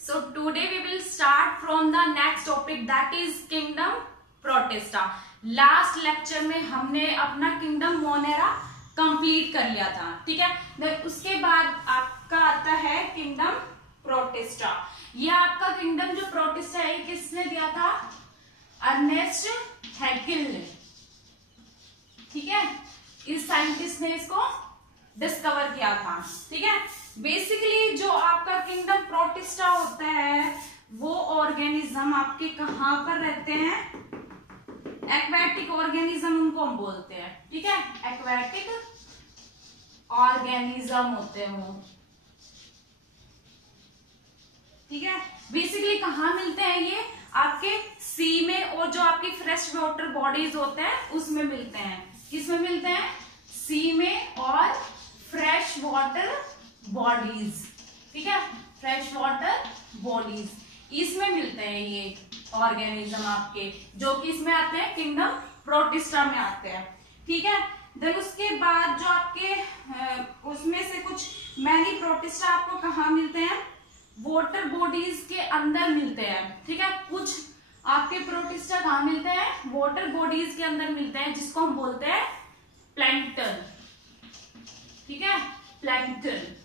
So today we will start from the next topic, that is kingdom protesta. Last lecture में हमने अपना kingdom Monera complete कर लिया था, ठीक है। देन उसके बाद आपका आता है किंगडम प्रोटेस्टा। यह आपका किंगडम जो प्रोटेस्टा है किसने दिया था? अर्नेस्ट हैकेल ने, ठीक है। इस साइंटिस्ट ने इसको डिस्कवर किया था, ठीक है। बेसिकली जो आपका किंगडम प्रोटेस्टा होता है वो ऑर्गेनिज्म आपके कहां पर रहते हैं? एक्वेटिक ऑर्गेनिज्म उनको हम बोलते हैं, ठीक है। एक्वेटिक ऑर्गेनिज्म होते हैं वो, ठीक है। बेसिकली कहाँ मिलते हैं ये? आपके सी में, और जो आपकी फ्रेश वाटर बॉडीज होते हैं उसमें मिलते हैं। किसमें मिलते हैं? सी में और फ्रेश वाटर बॉडीज, ठीक है। फ्रेश वाटर बॉडीज इसमें मिलते हैं ये ऑर्गेनिज्म आपके, जो कि इसमें आते हैं किंगडम प्रोटिस्टा में आते हैं, ठीक है। देन उसके बाद जो आपके उसमें से कुछ मैनी प्रोटिस्टा आपको कहाँ मिलते हैं? वाटर बॉडीज के अंदर मिलते हैं, ठीक है। कुछ आपके प्रोटिस्टा कहाँ मिलते हैं? वाटर बॉडीज के अंदर मिलते हैं, जिसको हम बोलते हैं प्लैंकटन, ठीक है। प्लैंकटन,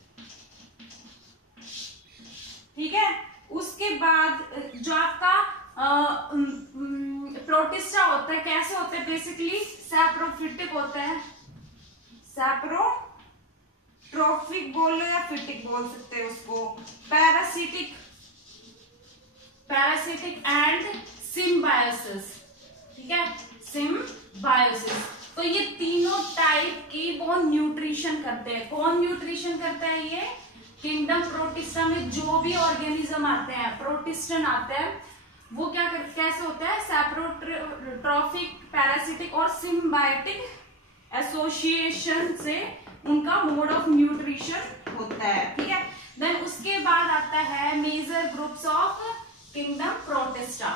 ठीक है। उसके बाद जो आपका प्रोटिस्टा होता है कैसे होता है? बेसिकली सैप्रोफिटिक होता है। सैप्रोट्रोफिक बोल लो या फिटिक बोल सकते हैं उसको। पैरासिटिक एंड सिम्बायोसिस, ठीक है। सिम्बायोसिस। तो ये तीनों टाइप की वो न्यूट्रिशन करते हैं। कौन न्यूट्रिशन करता है? ये किंगडम प्रोटिस्टा में जो भी ऑर्गेनिज्म आते हैं, प्रोटिस्टन आते हैं, वो क्या कैसे होता है? सैप्रोट्रोफिक, पैरासिटिक और सिम्बायोटिक एसोसिएशन से उनका मोड ऑफ न्यूट्रिशन होता है, ठीक है। देन उसके बाद आता है major groups of kingdom protista,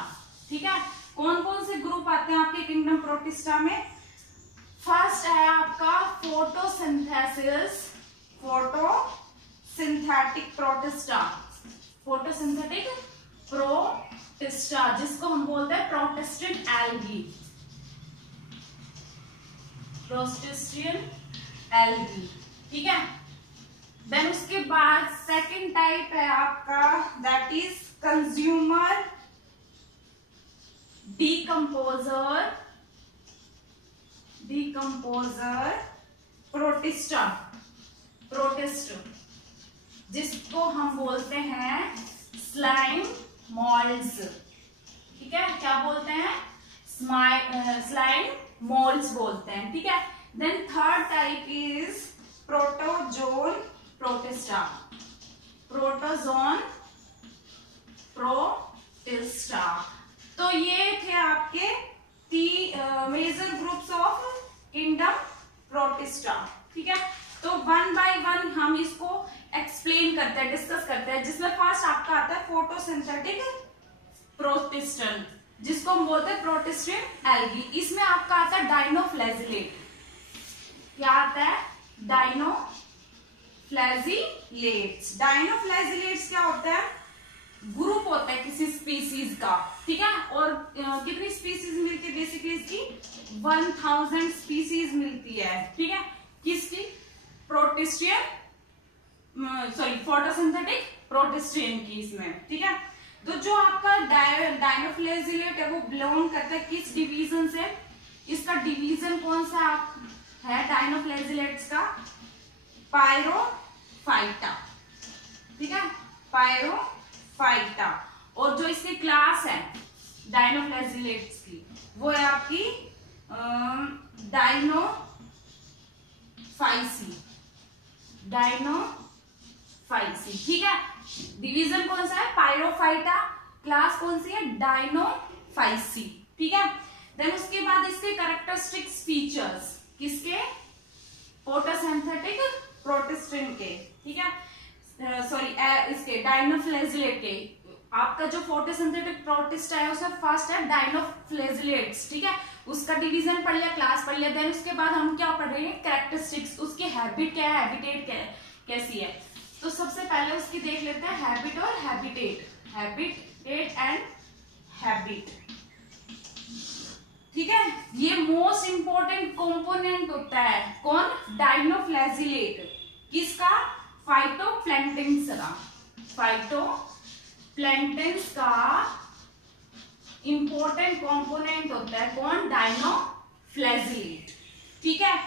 ठीक है। कौन कौन से ग्रुप आते हैं आपके किंगडम प्रोटिस्टा में? फर्स्ट है आपका फोटोसिंथेटिक प्रोटिस्टा। फोटोसिंथेटिक प्रोटिस्टा, जिसको हम बोलते हैं प्रोटिस्टियन एल्गी। प्रोटिस्टियन एल्गी, ठीक है। देन उसके बाद सेकंड टाइप है आपका, that is consumer decomposer protist, जिसको हम बोलते हैं स्लाइम मोल्ड्स, ठीक है। क्या बोलते हैं? स्लाइम मोल्ड्स बोलते हैं, ठीक है। Then third type is protozoan protista. तो ये थे आपके major groups of kingdom protista, ठीक है। तो वन बाय वन हम इसको एक्सप्लेन करते हैं, डिस्कस करते हैं। जिसमें फर्स्ट आपका आता है फोटोसिंथेटिक प्रोटिस्टन, जिसको हम बोलते हैं प्रोटिस्टियन एल्गी। इसमें आपका आता है डाइनोफ्लैजिलेट। क्या आता है? डाइनोफ्लैजिलेट्स। डाइनोफ्लैजिलेट्स क्या होता है? ग्रुप होता है किसी स्पीसीज का, ठीक है। और कितनी स्पीसीज मिलती है? बेसिकली इसकी 1000 स्पीसीज मिलती है, ठीक है। किसकी? फोटोसिंथेटिक प्रोटिस्टियन की इसमें, ठीक है। तो जो आपका डाइनोफ्लैजिलेट है वो बिलोंग करता है किस डिवीजन से? इसका डिवीजन कौन सा है डाइनोफ्लैजिलेट्स का? पायरोफाइटा, ठीक है। पायरोफाइटा। और जो इसकी क्लास है डाइनोफ्लैजिलेट्स की वो है आपकी डाइनोफाइसी, ठीक है। डिवीजन कौन सा है? पायरोफाइटा। क्लास कौन सी है? डाइनोफाइसी, ठीक है। देन उसके बाद इसके कैरेक्टरिस्टिक्स फीचर्स किसके? फोटोसिंथेटिक प्रोटिस्टन के, ठीक है। इसके डाइनोफ्लैजिलेट के। आपका जो फोटोसिंथेटिक प्रोटिस्टा है उसमें फर्स्ट है डाइनोफ्लैजिलेट्स, ठीक है। उसका डिवीजन पढ़ लिया, क्लास पढ़ लिया। देन उसके बाद हम क्या पढ़ रहे हैं? कैरेक्टरिस्टिक्स, उसकी हैबिट क्या है, हैबिटेट क्या है, कैसी है। तो सबसे पहले उसकी देख लेते हैं हैबिट और हैबिटेट, हैबिटेट एंड हैबिट। ठीक है, ये मोस्ट इंपॉर्टेंट कंपोनेंट होता है कौन, डायनोफ्लैजिलेट, किसका, फाइटोप्लैंक्टन्स का, फाइटोप्लैंक्टन्स का इंपॉर्टेंट कंपोनेंट होता है कौन, डायनोफ्लैजिलेट। ठीक है,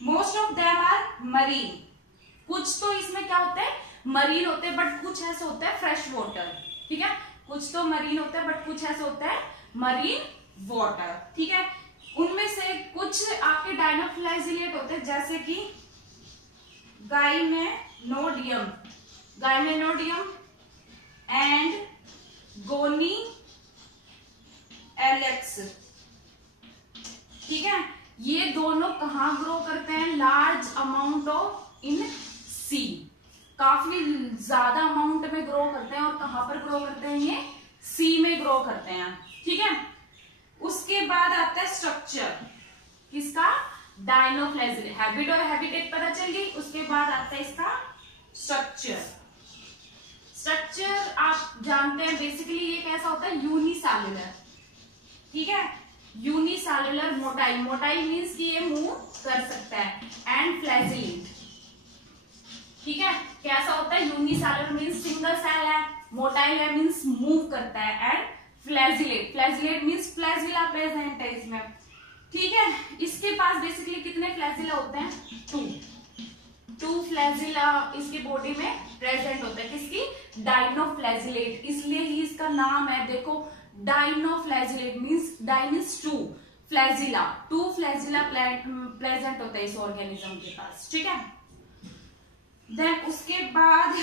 most of them are marine, कुछ तो इसमें क्या होते हैं मरीन होते हैं, बट कुछ ऐसे होता है फ्रेश वाटर। ठीक है, कुछ तो मरीन होता है बट कुछ ऐसे होता है मरीन वाटर। ठीक है, उनमें से कुछ आपके डायनोफ्लैजिलेट होते हैं जैसे कि गाइमेनोडियम, गाइमेनोडियम एंड गोनी एलेक्स। ठीक है, ये दोनों कहां ग्रो करते हैं, लार्ज अमाउंट ऑफ इन सी, काफी ज्यादा अमाउंट में ग्रो करते हैं। और कहां पर ग्रो करते हैं, ये सी में ग्रो करते हैं। ठीक है, उसके बाद आता है स्ट्रक्चर, किसका, डायनोफ्लैजिलेट। हैबिट और हैबिटेट पता चल गई, उसके बाद आता है इसका स्ट्रक्चर। स्ट्रक्चर आप जानते हैं बेसिकली ये कैसा होता है, यूनिसेल्युलर। ठीक है, यूनिसेल्युलर, मोटाइल, मोटाइल मीन्स कि ये मूव कर सकता है, एंड फ्लैजिलेट। ठीक है, कैसा होता है, यूनिसेल्युलर मीन्स सिंगल सेल है, मोटाइल है मीन्स मूव करता है, and flagellate, flagellate means flagella present है इसमें। ठीक है, इसके पास बेसिकली कितने फ्लैजिला होते हैं, टू फ्लैजिला इसकी बॉडी में प्रेजेंट होता है, किसकी, डायनोफ्लैजिलेट, इसलिए ही इसका नाम है देखो dinoflagellate means di means two, flagella, two flagella present होता है इस ऑर्गेनिज्म के पास। ठीक है, देन उसके बाद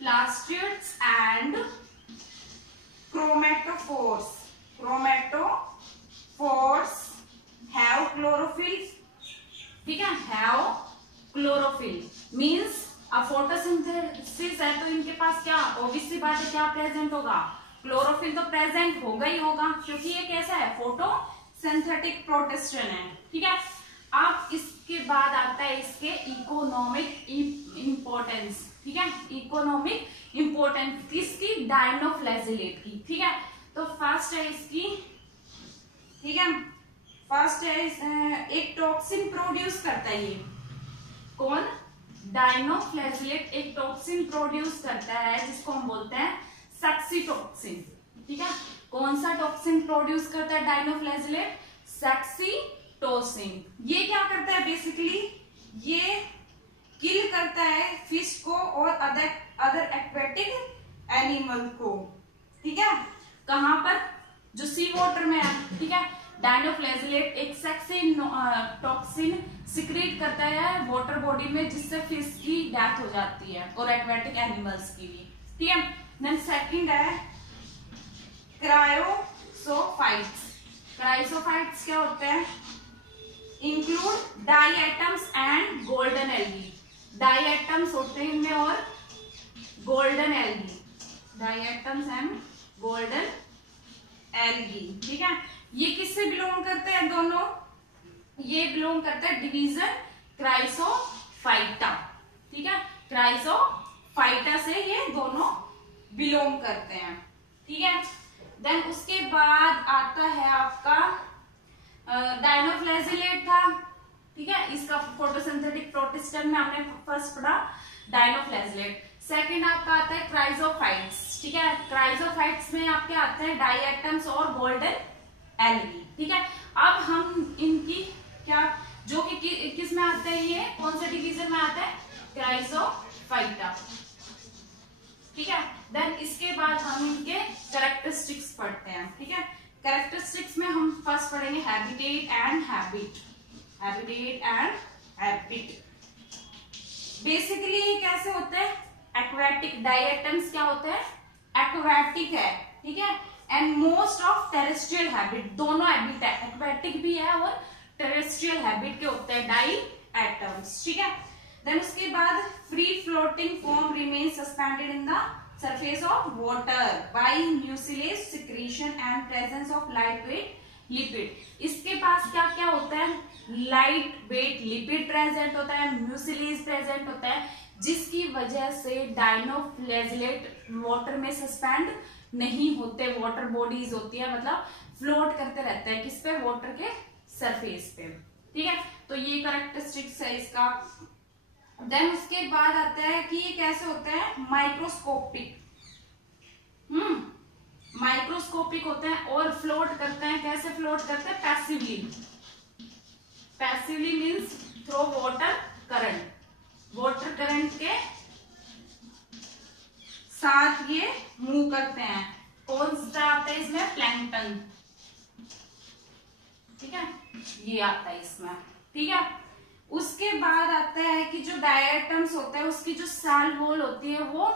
plastids and chromatophores, chromatophores have chlorophyll। ठीक है, have chlorophyll means अब फोटोसिंथेसिस है तो इनके पास क्या, ऑब्वियस सी बात है क्या प्रेजेंट होगा, क्लोरोफिल तो प्रेजेंट होगा ही होगा, क्योंकि ये कैसा है, फोटोसिंथेटिक प्रोटिस्टन है। ठीक है, अब इसके बाद आता है इसके इकोनॉमिक इंपॉर्टेंस। ठीक है, इकोनॉमिक इंपॉर्टेंस किसकी, डायनोफ्लैजिलेट की। ठीक है, तो फर्स्ट है इसकी, ठीक है, फर्स्ट है एक टॉक्सिन प्रोड्यूस करता है, ये कौन, डायनोफ्लैजिलेट एक टॉक्सिन प्रोड्यूस करता है जिसको हम बोलते हैं सेक्सीटोक्सिन। ठीक है, कौन सा टॉक्सिन प्रोड्यूस करता है डायनोफ्लैजिलेट, सेक्सीटोसिन। ये क्या करता है बेसिकली, ये किल करता है फिश को और अदर एक्वेटिक एनिमल को। ठीक है, कहां पर, जो सी वाटर में है। ठीक है, डायनोफ्लैजिलेट एक सेक्सी टॉक्सिन सिक्रीट करता है वाटर बॉडी में, जिससे फिश की डेथ हो जाती है और एक्वेटिक एनिमल्स की भी। ठीक है, देन सेकंड है क्रायोसोफाइट्स। क्रायोसोफाइट्स क्या होते हैं, include diatoms and golden algae. Diatoms होते हैं इनमें और golden algae, diatoms and golden algae. ठीक है, ये किससे बिलोंग करते हैं दोनों, ये बिलोंग करता है डिवीजन क्राइसोफाइटा। ठीक है, क्राइसोफाइटा से ये दोनों बिलोंग करते हैं। ठीक है, देन उसके बाद आता है आपका डायनोफ्लैजिलेट था। ठीक है, इसका फोटोसिंथेटिक प्रोटिस्टन में हमने फर्स्ट पढ़ा डायनोफ्लैजिलेट। सेकंड आपका आता है क्राइसोफाइट्स। ठीक है, क्राइसोफाइट्स में आपके आते हैं डाइएटम्स और गोल्डन एल्गी। ठीक है, अब हम इनकी क्या, जो कि किस में आता है, ये कौन से डिवीजन में आता है, क्राइसोफाइटा। ठीक है, देन इसके बाद हम इनके कैरेक्टरिस्टिक्स पढ़ते हैं। ठीक है, कैरेक्टरिस्टिक्स में हम फर्स्ट पढ़ेंगे habitat and habit. Habitat and habit basically कैसे होते हैं, एक्वेटिक, डाइएटम्स क्या होते हैं, एक्वेटिक है। ठीक है, and most of terrestrial habit, दोनों हैबिट है, एक्वेटिक भी है और टेरेस्ट्रियल हैबिट के होते हैं डाइएटम्स। ठीक है, देन उसके बाद free floating form remain suspended in the surface of water by mucilage secretion and presence of lightweight lipid. इसके पास क्या क्या होता है, लाइट वेट लिपिड प्रेजेंट होता है, म्यूसिलीज प्रेजेंट होता है, जिसकी वजह से डायनोफ्लैजिलेट वाटर में सस्पेंड नहीं होते, वाटर बॉडीज होती है, मतलब फ्लोट करते रहते हैं किस पे, वाटर के सरफेस पे। ठीक है, तो ये कैरेक्टरिस्टिक्स है इसका। देन उसके बाद आता है कि ये कैसे होता है, माइक्रोस्कोपिक, माइक्रोस्कोपिक होते हैं और फ्लोट करते हैं। कैसे फ्लोट करते हैं, passively. Passively means through water current, water current के साथ ये मूव करते हैं। कौन सा आता है इसमें, प्लैंकटन। ठीक है, ये आता है इसमें। ठीक है, उसके बाद आता है कि जो डायटम्स होता है उसकी जो सेल वॉल होती है वो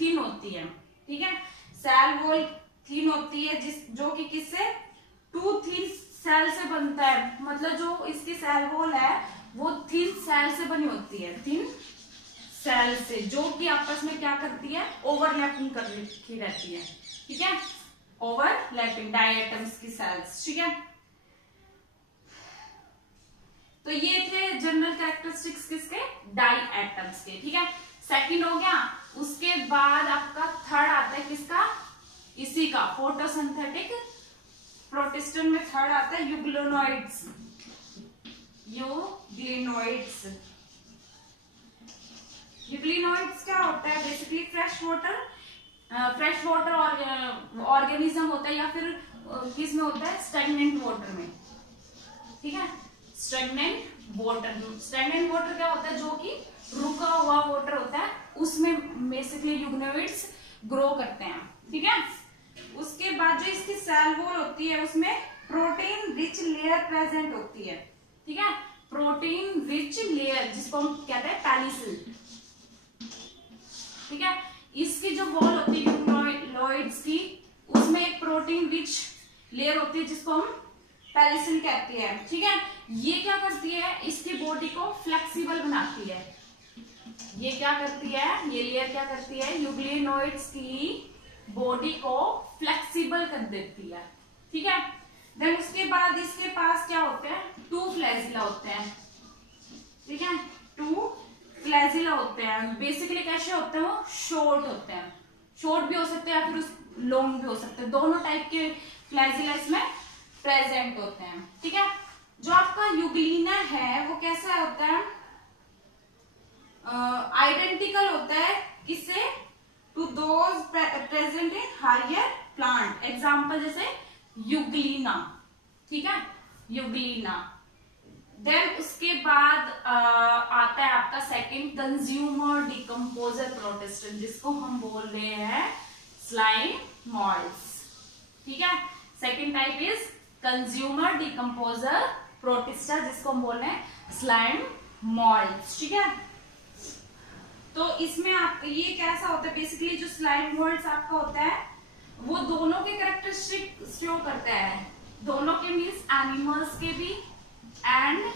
थिन होती है। ठीक है, सेल वॉल थिन होती है, जो कि किससे, टू थिन सेल से बनता है, मतलब जो इसकी सेल वॉल है वो थिन सेल से बनी होती है, थिन सेल से, जो कि आपस में क्या करती है, ओवरलैपिंग कर रखी रहती है। ठीक है, ओवरलैपिंग डायटम्स की सेल्स। ठीक है, तो ये थे जनरल कैरेक्टरिस्टिक्स किसके, डायटम्स के। ठीक है, सेकंड हो गया। उसके बाद आपका थर्ड आता है किसका, इसी का, फोटोसिंथेटिक प्रोटिस्टन में थर्ड आता है यूग्लिनोइड्स। यूग्लिनोइड्स, यूग्लिनोइड्स क्या होता है, बेसिकली फ्रेश वाटर ऑर्गेनिज्म होता है, या फिर किस में होता है, स्टैग्नेंट वाटर में। ठीक है, स्टैग्नेंट वाटर क्या होता है, जो कि रुका हुआ वाटर होता है, उसमें बेसिकली यूग्लिनोइड्स ग्रो करते हैं। ठीक है, उसके बाद जो इसकी सेल वॉल होती है उसमें प्रोटीन रिच लेयर प्रेजेंट होती है। ठीक है, प्रोटीन रिच लेयर जिसको हम कहते हैं पैलिसिल। ठीक है, इसकी जो वॉल होती है यूग्लिनोइड्स की, उसमें एक प्रोटीन रिच लेयर होती है जिसको हम पैलिसिल कहती है। ठीक है, ये क्या करती है, इसकी बॉडी को फ्लेक्सिबल बनाती है। ये क्या करती है, ये लेयर क्या करती है, यूग्लिनोइड्स की बॉडी को फ्लेक्सिबल कर देती है। ठीक है, देन उसके बाद इसके पास क्या होते हैं, टू फ्लैजिला होते हैं। ठीक है, टू फ्लैजिला होते हैं, बेसिकली कैसे होते हैं, वो शॉर्ट होते हैं, शॉर्ट भी हो सकते हैं या फिर लॉन्ग भी हो सकते हैं, दोनों टाइप के फ्लैजिला इसमें प्रेजेंट होते हैं। ठीक है, जो आपका यूग्लिना है वो कैसा होता है, आइडेंटिकल होता है किससे, to those present in higher plant. Example जैसे यूग्लिना। ठीक है, यूग्लिना। देन उसके बाद आता है आपका सेकंड, कंज्यूमर डिकम्पोजर प्रोटिस्टन, जिसको हम बोल रहे हैं स्लाइम मॉल्स। ठीक है, second type is consumer decomposer protista, जिसको हम बोल रहे हैं स्लाइम मॉल्स। ठीक है, तो इसमें आप ये कैसा होता है, बेसिकली जो स्लाइम मॉल्स आपका होता है वो दोनों के कैरेक्टरिस्टिक शो करता है, दोनों के मीन्स एनिमल्स के भी एंड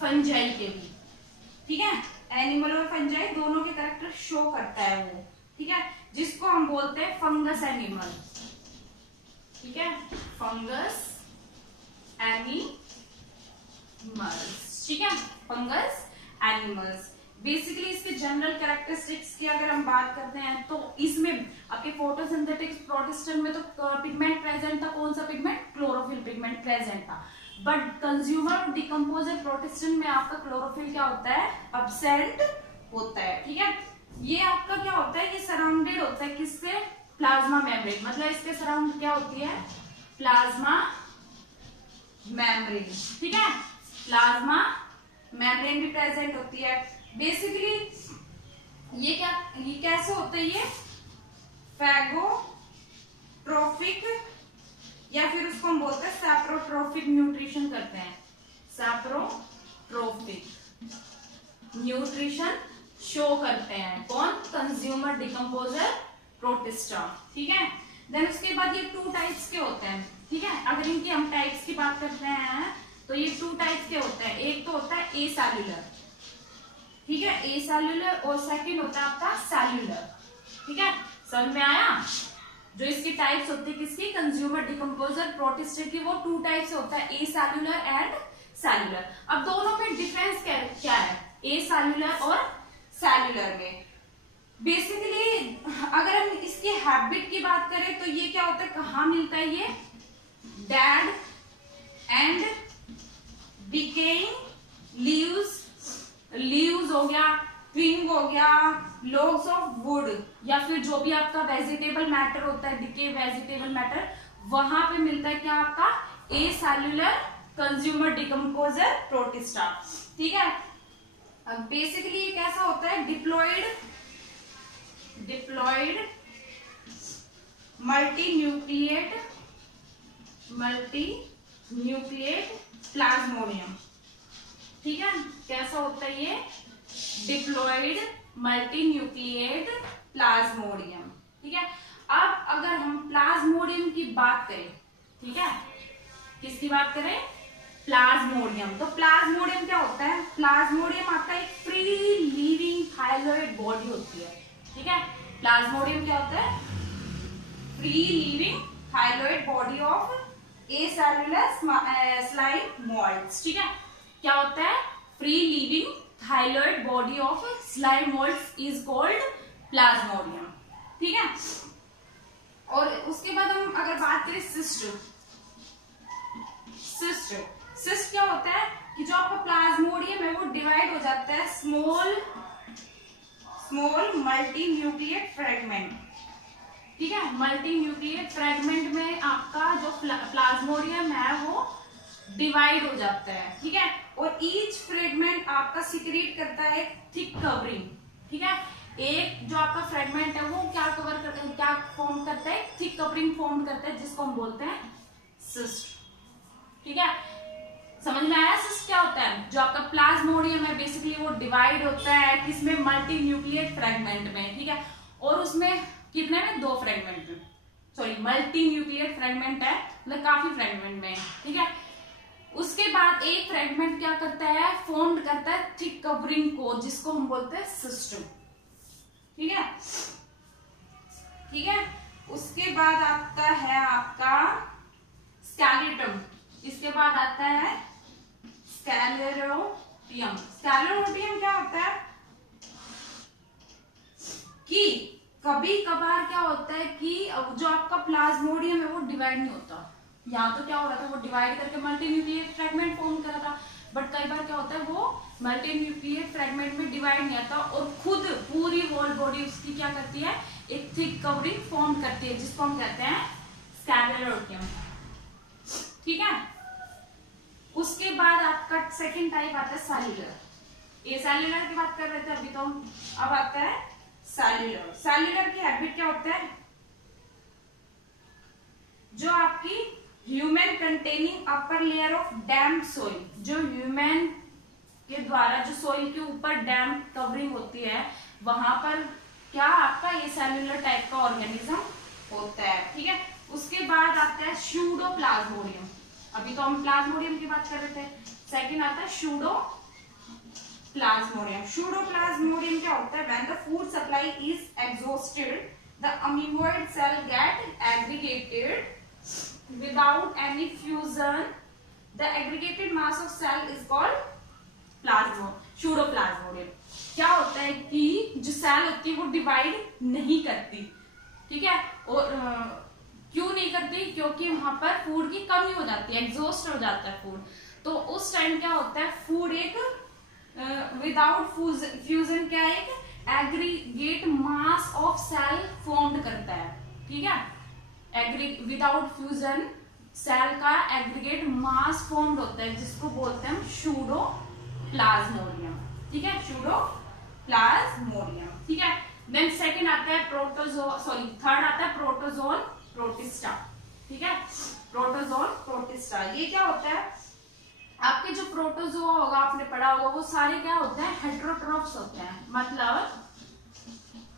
फंजाई के भी। ठीक है, एनिमल और फंजाई दोनों के कैरेक्टर शो करता है वो। ठीक है, जिसको हम बोलते हैं फंगस एनिमल। ठीक है, फंगस एनिमल्स। ठीक है, फंगस एनिमल्स। बेसिकली इसके जनरल कैरेक्टरिस्टिक्स की अगर हम बात करते हैं तो इसमें आपके फोटोसिंथेटिक प्रोटिस्टन में तो पिगमेंट प्रेजेंट था, कौन सा पिगमेंट, क्लोरोफिल पिगमेंट प्रेजेंट था। बट कंज्यूमर डिकम्पोजर प्रोटिस्टन में आपका क्लोरोफिल क्या होता है, अब्सेंट होता है। ठीक है, ये आपका क्या होता है, ये सराउंडेड होता है किससे, प्लाज्मा मेम्ब्रेन, मतलब इसके सराउंड क्या होती है, प्लाज्मा मेम्ब्रेन। ठीक है, प्लाज्मा मेम्ब्रेन भी प्रेजेंट होती है। बेसिकली ये कैसे होता है, ये फैगोट्रोफिक या फिर उसको हम बोलते हैं सैप्रोट्रोफिक न्यूट्रिशन करते हैं, सैप्रोट्रोफिक न्यूट्रिशन शो करते हैं, कौन, कंज्यूमर डिकम्पोजर प्रोटिस्टा। ठीक है, देन उसके बाद ये टू टाइप्स के होते हैं। ठीक है, अगर इनकी हम टाइप्स की बात करते हैं तो ये टू टाइप्स के होते हैं, एक तो होता है ए सेल्यूलर। ठीक है, ए सेल्यूलर, और सेकंड होता है आपका सेल्यूलर। ठीक है, समझ में आया। जो इसकी टाइप्स होती है किसकी, कंज्यूमर डिकम्पोजर प्रोटिस्टा की, वो 2 टाइप्स होता है, ए सेल्यूलर एंड सेल्यूलर। अब दोनों में डिफरेंस क्या है ए सेल्यूलर और सेल्यूलर में? बेसिकली अगर हम इसकी हैबिट की बात करें तो ये क्या होता है, कहाँ मिलता है ये, डेड एंड डिकेइंग लीव्स हो गया, ट्विंग हो गया, लॉग्स ऑफ वुड, या फिर जो भी आपका वेजिटेबल मैटर होता है, डिके वेजिटेबल मैटर, वहां पे मिलता है क्या आपका, ए सेल्यूलर कंज्यूमर डिकम्पोजर प्रोटिस्टा। ठीक है, अब बेसिकली ये कैसा होता है, डिप्लॉयड मल्टीन्यूक्लिएट प्लाज्मोडियम। ठीक है, कैसा होता है ये, डिप्लॉयड मल्टीन्यूक्लिएट प्लाज्मोडियम। ठीक है, अब अगर हम प्लाज्मोडियम की बात करें, ठीक है, किसकी बात करें, प्लाज्मोडियम। तो प्लाज्मोडियम क्या होता है, प्लाज्मोडियम आपका एक फ्री लिविंग थायलॉइड बॉडी होती है। ठीक है, प्लाज्मोडियम क्या होता है, free living thalloid body of a cellular slime moulds. ठीक है, क्या होता है, free living thalloid body of slime moulds is called plasmodium. ठीक है, और उसके बाद हम अगर बात करें सिस्ट क्या होता है कि जो आपका प्लाज्मोडियम है वो डिवाइड हो जाता है स्मॉल मल्टीन्यूक्लिएट फ्रेगमेंट। ठीक है, मल्टीन्यूक्लिएट फ्रेगमेंट में आपका जो प्लाज्मोडियम है वो डिवाइड हो जाता है। ठीक है, और ईच फ्रेगमेंट आपका सिक्रीट करता है थिक कवरिंग। ठीक है, एक जो आपका फ्रेगमेंट है वो क्या कवर करता है, क्या फॉर्म करता है, थिक कवरिंग फॉर्म करता है, जिसको हम बोलते हैं सिस्ट। ठीक है, समझ में आया सिस्ट क्या होता है, जो आपका प्लाज्मोडियम है बेसिकली वो डिवाइड होता है किसमें, मल्टीन्यूक्लिएट फ्रेगमेंट में। ठीक है, और उसमें कितने में, 2 फ्रेगमेंट में, सॉरी मल्टीन्यूक्लिएट फ्रेगमेंट है, मतलब काफी फ्रेगमेंट में। ठीक है, उसके बाद एक फ्रेगमेंट क्या करता है, फॉर्म करता है थिक कवरिंग को, जिसको हम बोलते हैं सिस्टम। ठीक है, ठीक है, उसके बाद आता है आपका स्केलेटम, इसके बाद आता है स्क्लेरोटियम। स्क्लेरोटियम क्या होता है कि कभी कभार क्या होता है कि जो आपका प्लाज्मोडियम है वो डिवाइड नहीं होता, यहाँ तो क्या हो रहा था, वो डिवाइड करके मल्टीन्यूक्लिएट फ्रेगमेंट फॉर्म कर रहा था, बट कई बार क्या होता है वो मल्टीन्यूक्लिएट फ्रेगमेंट में डिवाइड नहीं आता और खुद पूरी होल बॉडी उसकी क्या करती है, एक थिक कवरिंग फॉर्म करती है, जिसको हम कहते हैं स्क्लेरोटियम। ठीक है, उसके बाद आपका सेकंड टाइप आता है सेल्यूलर। ये सेल्यूलर की बात कर रहे थे अभी तो हम, अब आता है सेल्यूलर। सेल्यूलर की हैबिट क्या होता है, जो आपकी human containing upper layer of damp soil, जो ह्यूमन के द्वारा जो सोइल के ऊपर डैम्प कवरिंग होती है, वहां पर क्या आपका ये सेल्यूलर टाइप का ऑर्गेनिज्म होता है। ठीक है, उसके बाद आता है स्यूडोप्लाज्मोडियम, अभी तो हम प्लाज्मोडियम की बात कर रहे थे, सेकंड आता है स्यूडोप्लाज्मोडियम। स्यूडोप्लाज्मोडियम क्या होता है, when the food supply is exhausted the amoeboid cell get aggregated without any fusion, the aggregated mass of cell is called pseudoplasmodium. क्या होता है कि जो सेल होती है वो डिवाइड नहीं करती। ठीक है, और क्यों नहीं करती, क्योंकि वहां पर फूड की कमी हो जाती है, एग्जॉस्ट हो जाता है फूड, तो उस टाइम क्या होता है, फूड एक विदाउट फ्यूजन क्या है, एक aggregate mass of cell formed करता है। ठीक है, विदाउट फ्यूजन सेल का एग्रीगेट मास फॉर्म्ड होता है, जिसको बोलते हैं हम स्यूडोप्लाज्मोडियम। ठीक है, स्यूडोप्लाज्मोडियम। ठीक है, देन सेकंड आता है थर्ड आता है प्रोटोजोन प्रोटिस्टा। ठीक है, प्रोटोजोन प्रोटिस्टा, ये क्या होता है, आपके जो प्रोटोजोआ होगा आपने पढ़ा होगा, वो सारे क्या होते हैं, हेटेरोट्रॉफ्स होते हैं, मतलब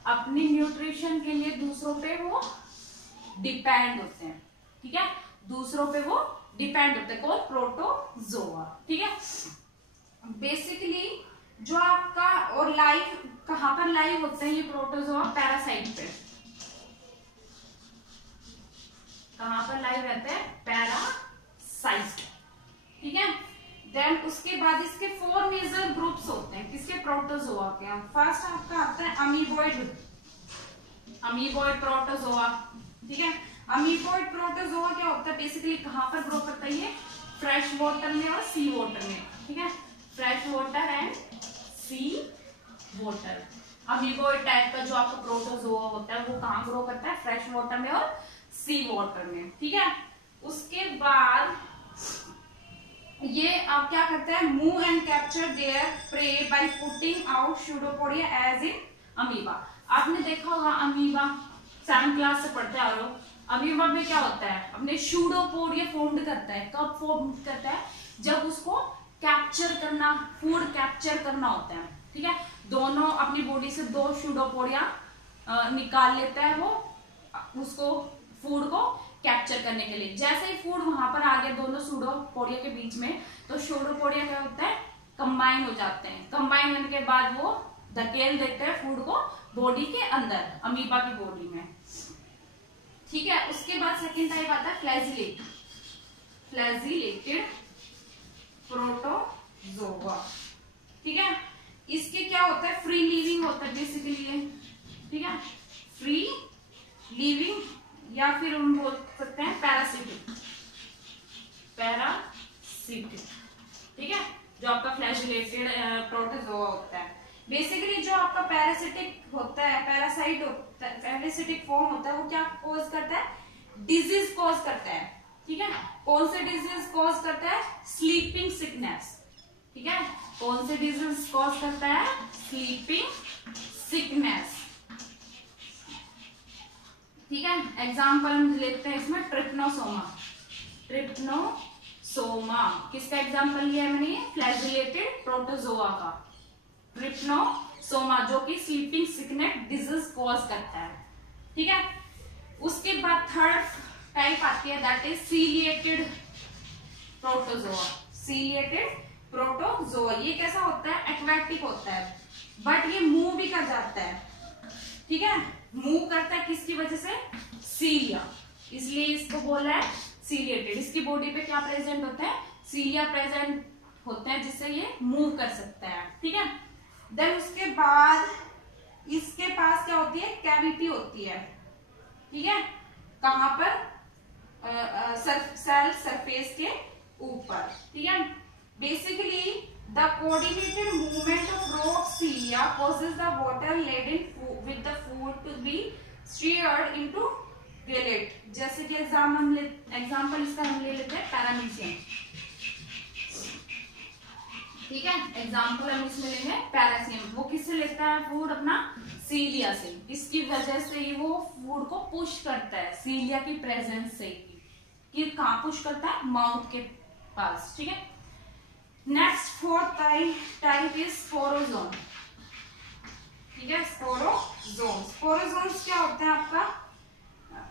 अपनी न्यूट्रिशन के लिए दूसरों पे वो डिपेंड होते हैं। ठीक है, दूसरों पे वो डिपेंड होते हैं, कौन, प्रोटोजोआ। ठीक है, बेसिकली जो आपका और लाइव कहां पर लाइव होते हैं ये प्रोटोजोआ, पैरासाइट पे। कहां पर लाइव रहते हैं, पैरासाइट। ठीक है, देन उसके बाद इसके 4 मेजर ग्रुप्स होते हैं, किसके, प्रोटोजोआ के। फर्स्ट आपका आता है अमीबॉइड, अमीबॉइड प्रोटोजोआ। ठीक है, अमीबॉइड प्रोटोजोआ क्या होता है, बेसिकली कहां पर ग्रो करता है ये, फ्रेश वाटर में और सी वाटर में। ठीक है, fresh water and sea water. Amoeboid type का जो आपका प्रोटोजोआ होता है वो कहां ग्रो करता है, फ्रेश वाटर में और सी वाटर में। ठीक है, उसके बाद ये आप क्या करते हैं, move and capture their prey by putting out pseudopodia as in amoeba. आपने देखा होगा अमीबा, 7th क्लास से पढ़ते आ रहे हो, अमीबा में क्या होता है, अपने स्यूडोपोडिया फॉर्म करता है। कब फॉर्म करता है, जब उसको कैप्चर करना, फूड कैप्चर करना होता है। ठीक है, दोनों अपनी बॉडी से 2 स्यूडोपोडिया निकाल लेता है वो, उसको फूड को कैप्चर करने के लिए। जैसे ही फूड वहां पर आ गया दोनों स्यूडोपोडिया के बीच में, तो स्यूडोपोडिया क्या होता है, कंबाइन हो जाते हैं। कंबाइन होने के बाद वो धकेल देते हैं फूड को बॉडी के अंदर, अमीबा की बॉडी में। ठीक है, उसके बाद सेकंड टाइप आता है फ्लैजिलेट, फ्लैजिलेटेड प्रोटोजोआ। ठीक है, इसके क्या होता है, फ्री लिविंग होता है बेसिकली ये। ठीक है, फ्री लिविंग या फिर हम बोल सकते हैं पैरासिटिक, पैरासिटिक। ठीक है, जो आपका फ्लैजिलेटेड प्रोटोजोआ होता है। बेसिकली जो आपका पैरासिटिक होता है, पैरासाइट होता है, पैरासिटिक फॉर्म होता है, वो क्या कॉज करता है, डिजीज कॉज करता है। ठीक है, कौन से डिजीज कॉज करता है, स्लीपिंग सिकनेस। ठीक है, कौन से डिजीज कॉज करता है, स्लीपिंग सिकनेस। ठीक है, एग्जाम्पल हम लेते हैं इसमें, ट्रिप्नोसोमा, ट्रिप्नोसोमा किसका एग्जाम्पल लिया है मैंने, फ्लैजिलेटेड प्रोटोजोआ का, ट्रिप्नोसोमा, जो कि स्लीपिंग सिकनेस डिजीज कॉज करता है। ठीक है, उसके बाद थर्ड टाइप आती है, that is ciliated protozoa, ciliated protozoa. ये कैसा होता है, एक्वेटिक होता है, बट ये मूव भी कर जाता है। ठीक है, मूव करता है किसकी वजह से, सीलिया, इसलिए इसको बोला है सीलिएटेड। इसकी बॉडी पे क्या प्रेजेंट होता है, सीलिया प्रेजेंट होते हैं, जिससे ये मूव कर सकता है। ठीक है, देन उसके बाद इसके पास क्या होती है, कैविटी होती है। ठीक है, कहां पर, सेल सरफेस के ऊपर। ठीक है, basically the coordinated movement of rock cilia causes the water laden with the food to be steered into gullet। जैसे कि एग्जाम्पल इसका हम ले लेते हैं पैरामीशियम। ठीक है, एग्जाम्पल हम इसमें लेंगे पैरासीयम। वो किससे लेता है फूड, अपना सीलिया से। इसकी वजह से ही वो फूड को पुश करता है, सीलिया की प्रेजेंस से ही। कि कहां पुश करता है, माउथ के पास। ठीक है, next fourth type is sporozoan. ठीक है, स्पोरोजोन, स्पोरोजोन्स क्या होते हैं आपका,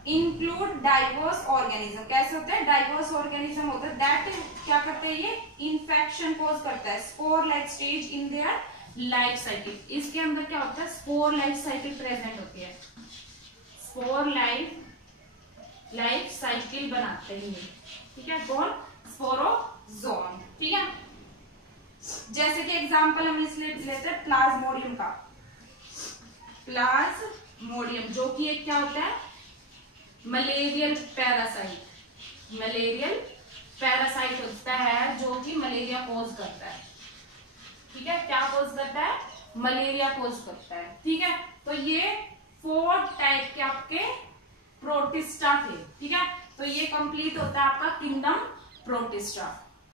इंक्लूड डाइवर्स ऑर्गेनिज्म। कैसे होते हैं, डाइवर्स ऑर्गेनिज्म होता है, दैट क्या करते हैं, ये इन्फेक्शन कॉज करता है, spore like stage in their life cycle. इसके अंदर क्या होता है, स्पोर लाइफ साइकिल प्रेजेंट होती है, स्पोर लाइफ साइकिल बनाते हैं ये। ठीक है, कौन, स्पोरोजोन। ठीक है, जैसे कि एग्जांपल हम इसलिए लेते हैं प्लाज्मोडियम का, प्लाज्मोडियम जो कि एक क्या होता है, मलेरियल पैरासाइट, मलेरियल पैरासाइट होता है जो कि मलेरिया कॉज करता है। ठीक है, क्या कॉज करता है, मलेरिया कॉज करता है। ठीक है, तो ये 4 टाइप के आपके प्रोटिस्टा थे। ठीक है, तो ये कंप्लीट होता है आपका किंगडम प्रोटिस्टा।